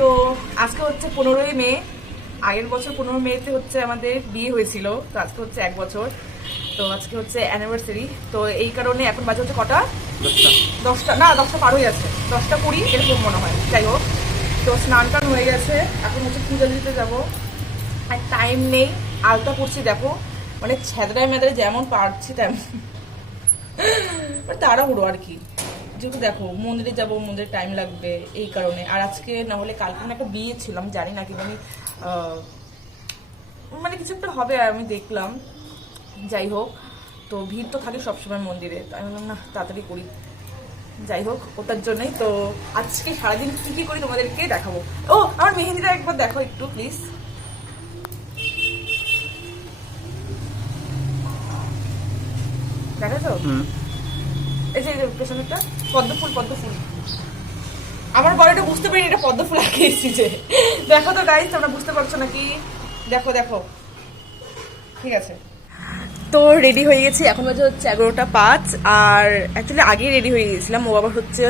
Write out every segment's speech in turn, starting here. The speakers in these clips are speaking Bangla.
তো আজকে হচ্ছে 15ই মে। আগের বছর 15 মেতে হচ্ছে আমাদের বিয়ে হয়েছিল, তো আজকে হচ্ছে 1 বছর। তো আজকে হচ্ছে অ্যানিভার্সারি, তো এই কারণে এখন বাজে হচ্ছে কটা, 10টা না 10টা পার হয়ে যাচ্ছে, 10টা 20 এরকম মনে হয়। যাই হোক, তো স্নান টান হয়ে গেছে, এখন হচ্ছে পূজা দিতে যাবো। আর টাইম নেই, আলতা পড়ছি দেখো, মানে ছেদরায় মেদরায় যেমন পারছি তেমন, তাড়াহুড়ো আর কি। যেহেতু দেখো মন্দিরে যাব, মন্দিরে টাইম লাগবে এই কারণে। আর আজকে না হলে কালকে একটা বিয়ে ছিলাম, জানি না কিন্তু আমি মানে কিছু একটা হবে আর আমি দেখলাম। যাই হোক, তো ভিড় তো থাকে সবসময় মন্দিরে, তো আমি বললাম না তাড়াতাড়ি করি। যাই হোক, ওটার জন্যই তো আজকে সারাদিন কি কি করি তোমাদেরকে দেখাবো। ও আমার মেহেন্দিটা একবার দেখো একটু প্লিজ। দেখা তো এই যে পেছনেরটা পদ্ম ফুল, পদ্ম ফুল। আমার বড় এটা বুঝতে পারিনি এটা পদ্ম ফুল আঁকে এসেছে। দেখো তো গাইস, তোমরা বুঝতে পারছো নাকি? দেখো দেখো, ঠিক আছে। তো রেডি হয়ে গেছি, এখন বাজে হচ্ছে 11টা 5। আর অ্যাকচুয়ালি আগেই রেডি হয়ে গেছিলাম। ও আবার হচ্ছে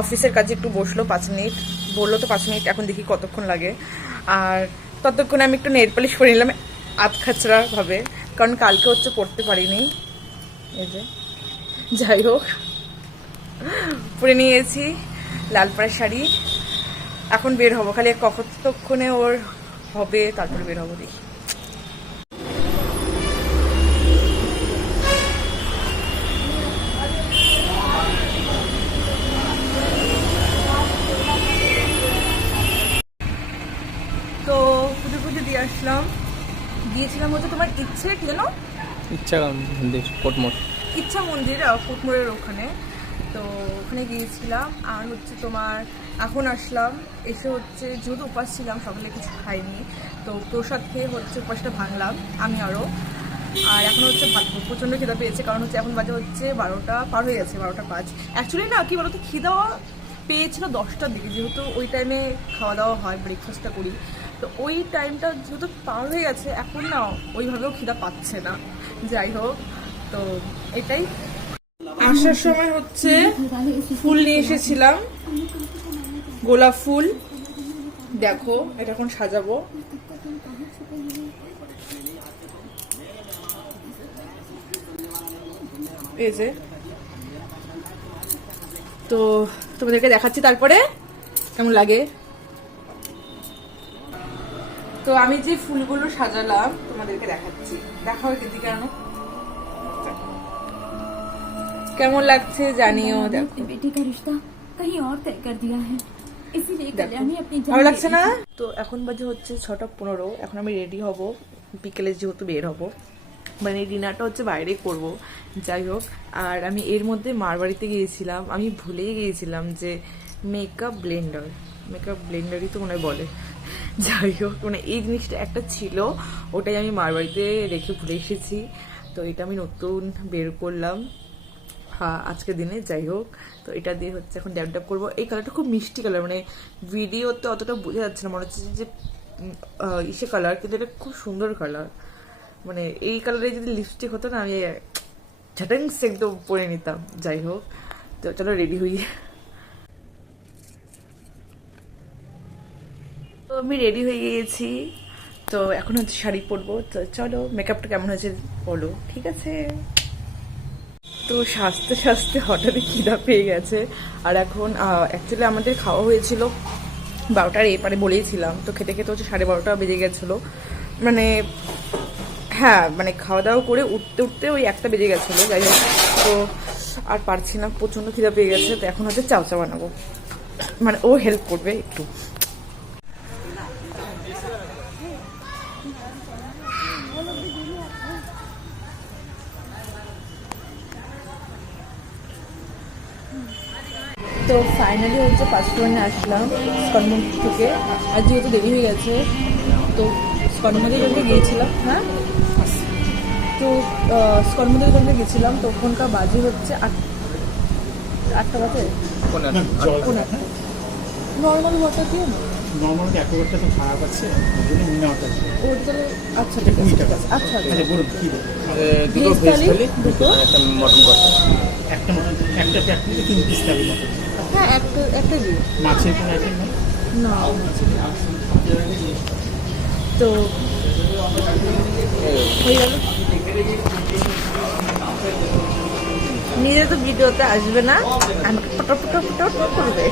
অফিসের কাজে একটু বসলো 5 মিনিট, বললো তো 5 মিনিট, এখন দেখি কতক্ষণ লাগে। আর ততক্ষণে আমি একটু নেল পলিশ করে নিলাম আধখাচড়া ভাবে, কারণ কালকে হচ্ছে পড়তে পারিনি। এই যে, যাই হোক, পরে নিয়েছি লাল পাড়ের শাড়ি। এখন বের হবো, খালি কতক্ষণে ওর হবে তারপরে বের হবো, দেখি। তো পুজো পুজো দিয়ে আসলাম, গিয়েছিলাম হচ্ছে তোমার ইচ্ছে কি জানো, ইচ্ছা মন্দির, কোটমোড়, ইচ্ছা মন্দির কোটমোড়ের ওখানে। তো ওখানে গিয়েছিলাম আর হচ্ছে তোমার এখন আসলাম। এসে হচ্ছে যেহেতু উপাস ছিলাম, সকালে কিছু খাইনি, তো প্রসাদ খেয়ে হচ্ছে উপাসটা ভাঙলাম আমি আরও। আর এখন হচ্ছে প্রচণ্ড খিদা পেয়েছে, কারণ হচ্ছে এখন বাজে হচ্ছে 12টা পার হয়ে গেছে, 12টা 5। অ্যাকচুয়ালি না কি বলতো, খিদা পেয়েছিল 10টার দিকে, যেহেতু ওই টাইমে খাওয়া দাওয়া হয়, ব্রেকফাস্টটা করি। তো ওই টাইমটা যেহেতু পার হয়ে গেছে, এখন না ওইভাবেও খিদা পাচ্ছে না। যাই হোক, তো এটাই। আসার সময় হচ্ছে ফুল নিয়ে এসেছিলাম, গোলাপ ফুল। দেখো এটা এখন সাজাবো। এই যে, তো তোমাদেরকে দেখাচ্ছি তারপরে কেমন লাগে। তো আমি যে ফুলগুলো সাজালাম তোমাদেরকে দেখাচ্ছি, দেখাও দিদিকে আনো, কেমন লাগছে জানিও। দেখো बेटी का रिश्ता कहीं और तय कर दिया है, इसीलिए कल्याणी अपनी ভালো লাগছে না? তো এখন বাজে হচ্ছে 6টা 15। এখন আমি রেডি হব, বিকেলে যেহেতু বের হব, মানে ডিনারটা হচ্ছে বাইরে করব। যাই হোক, আর আমি এর মধ্যে মার বাড়িতে গিয়েছিলাম, আমি ভুলেই গিয়েছিলাম যে মেকআপ ব্লেন্ডারই তো মনে হয় বলে। যাই হোক, মানে এই জিনিসটা একটা ছিল, ওটাই আমি মার বাড়িতে রেখে ভুলে এসেছি। তো এটা আমি নতুন বের করলাম আজকের দিনে। যাই হোক, তো এটা দিয়ে হচ্ছে এখন ড্যাব ড্যাব করবো। এই কালারটা খুব মিষ্টি কালার, মানে ভিডিওতে অতটা বোঝা যাচ্ছে না, মনে হচ্ছে যে ইসে কালার, কিন্তু এটা খুব সুন্দর কালার। মানে এই কালারে যদি লিপস্টিক হতো না, আমি ঝাটাংস একদম পরে নিতাম। যাই হোক, তো চলো রেডি হই। তো আমি রেডি হয়ে গিয়েছি, তো এখন হচ্ছে শাড়ি পরবো। তো চলো, মেকআপটা কেমন হয়েছে বলো, ঠিক আছে? তো সাজতে সাজতে হঠাৎই খিদা পেয়ে গেছে। আর এখন অ্যাকচুয়ালি আমাদের খাওয়া হয়েছিল 12টার এপারে বলেইছিলাম, তো খেতে খেতে হচ্ছে 12:30 বেজে গেছিলো। মানে হ্যাঁ, মানে খাওয়া দাওয়া করে উঠতে উঠতে ওই 1টা বেজে গেছিলো। যাই হোক, তো আর পারছি না, প্রচণ্ড খিদা পেয়ে গেছে। তো এখন হচ্ছে চাউচা বানাবো, মানে ও হেল্প করবে একটু। তো ফাইনালি হচ্ছে 5 আসলাম স্কর্মন থেকে। আর যেহেতু দেরি হয়ে গেছে, তো স্কর্মদের জন্য গিয়েছিলাম। হ্যাঁ, তো স্কর্মদের জন্য গেছিলাম। তো ওখানকার বাজে হচ্ছে 8টা বাজে। নর্মাল ওয়াটার দিয়ে না, নর্মাল অ্যাকোয়াগার্ডটা তো খারাপ আছে, ওই জন্য মিনা ওয়াটার। ওর জন্য আচ্ছা ঠিক আছে, ঠিক আছে। আচ্ছা আচ্ছা বলুন কী দেবো? দুটো ভেজ ভেজ থালি, থালি, দুটো। একটা মটন কষা। একটা মটন, একটা প্যাকেটে 3 পিস থাকবে মটন। হ্যাঁ, একটা দিই। মাছের কোনো আইটেম নেই? না তো হয়ে গেল। নিজে তো ভিডিওতে আসবে না, আমাকে ফটো করবে।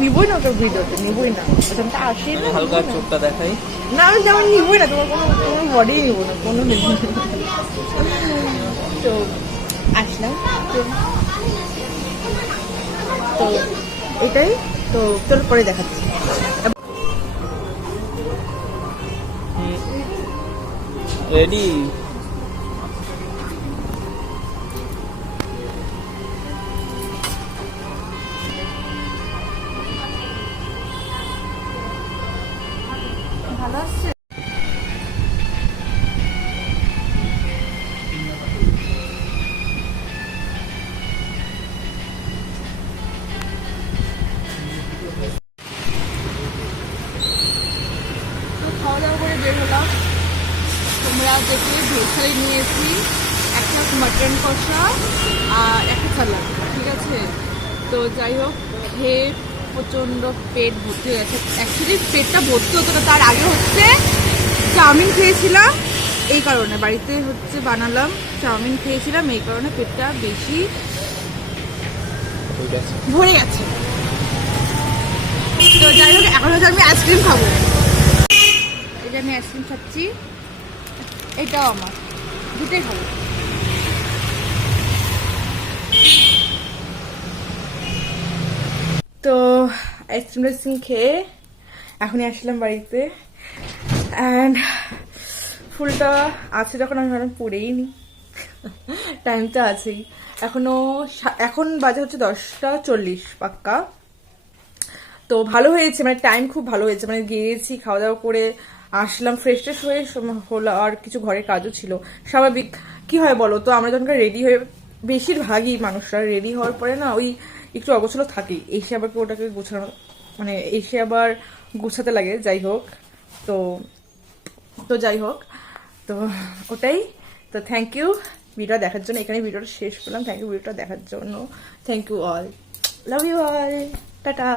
নিবই না ওকে ভিডিওতে, নিবই না, ওটা আসে না। হালকা চোখটা দেখাই। না আমি যেমন নিবই না, তোমার কোনো বডি নিবো না, কোনো নেবো না। তো আসলাম তো এটাই তো, তোর পরে দেখাচ্ছি। রেডি? ভালো আসছে। তো খাওয়া দাওয়া করে বের হলাম। তোমরা দেখলে ভেজ থালি নিয়েছি, একটা মাটন কষা আর একটা সালাদ, ঠিক আছে। তো যাই হোক, খেয়ে প্রচণ্ড পেট ভর্তি হয়ে গেছে। অ্যাকচুয়ালি পেটটা ভর্তি হতো না, তার আগে হচ্ছে চাউমিন খেয়েছিলাম, এই কারণে বাড়িতে হচ্ছে বানালাম, চাউমিন খেয়েছিলাম, এই কারণে পেটটা বেশি ঠিক আছে। ভরে গেছে। তো যাই হোক, এখন হচ্ছে আমি আইসক্রিম খাবো। এটা আমি আইসক্রিম খাচ্ছি, এটাও আমার, দুটোই খাবো। তো আইসক্রিম খেয়ে এখনই আসলাম বাড়িতে, অ্যান্ড ফুলটা আছে যখন আমি ভাবলাম পরেই নি, টাইম তো আছেই। এখন বাজে হচ্ছে 10:40 পাক্কা। তো ভালো হয়েছে, মানে টাইম খুব ভালো হয়েছে, মানে গিয়েছি খাওয়া দাওয়া করে আসলাম, ফ্রেশ ট্রেশ হয়ে হলো, আর কিছু ঘরের কাজও ছিল। স্বাভাবিক কি হয় বলো তো, আমরা যখন রেডি হয়ে, বেশিরভাগই মানুষরা রেডি হওয়ার পরে না ওই একটু অগোছালো থাকেই, এসে আবার ওটাকে গোছানো, মানে এসে আবার গোছাতে লাগে। যাই হোক, তো তো যাই হোক, তো ওটাই। তো থ্যাংক ইউ ভিডিওটা দেখার জন্য, এখানে ভিডিওটা শেষ করলাম। থ্যাংক ইউ ভিডিওটা দেখার জন্য, thank you all, love you all, tata.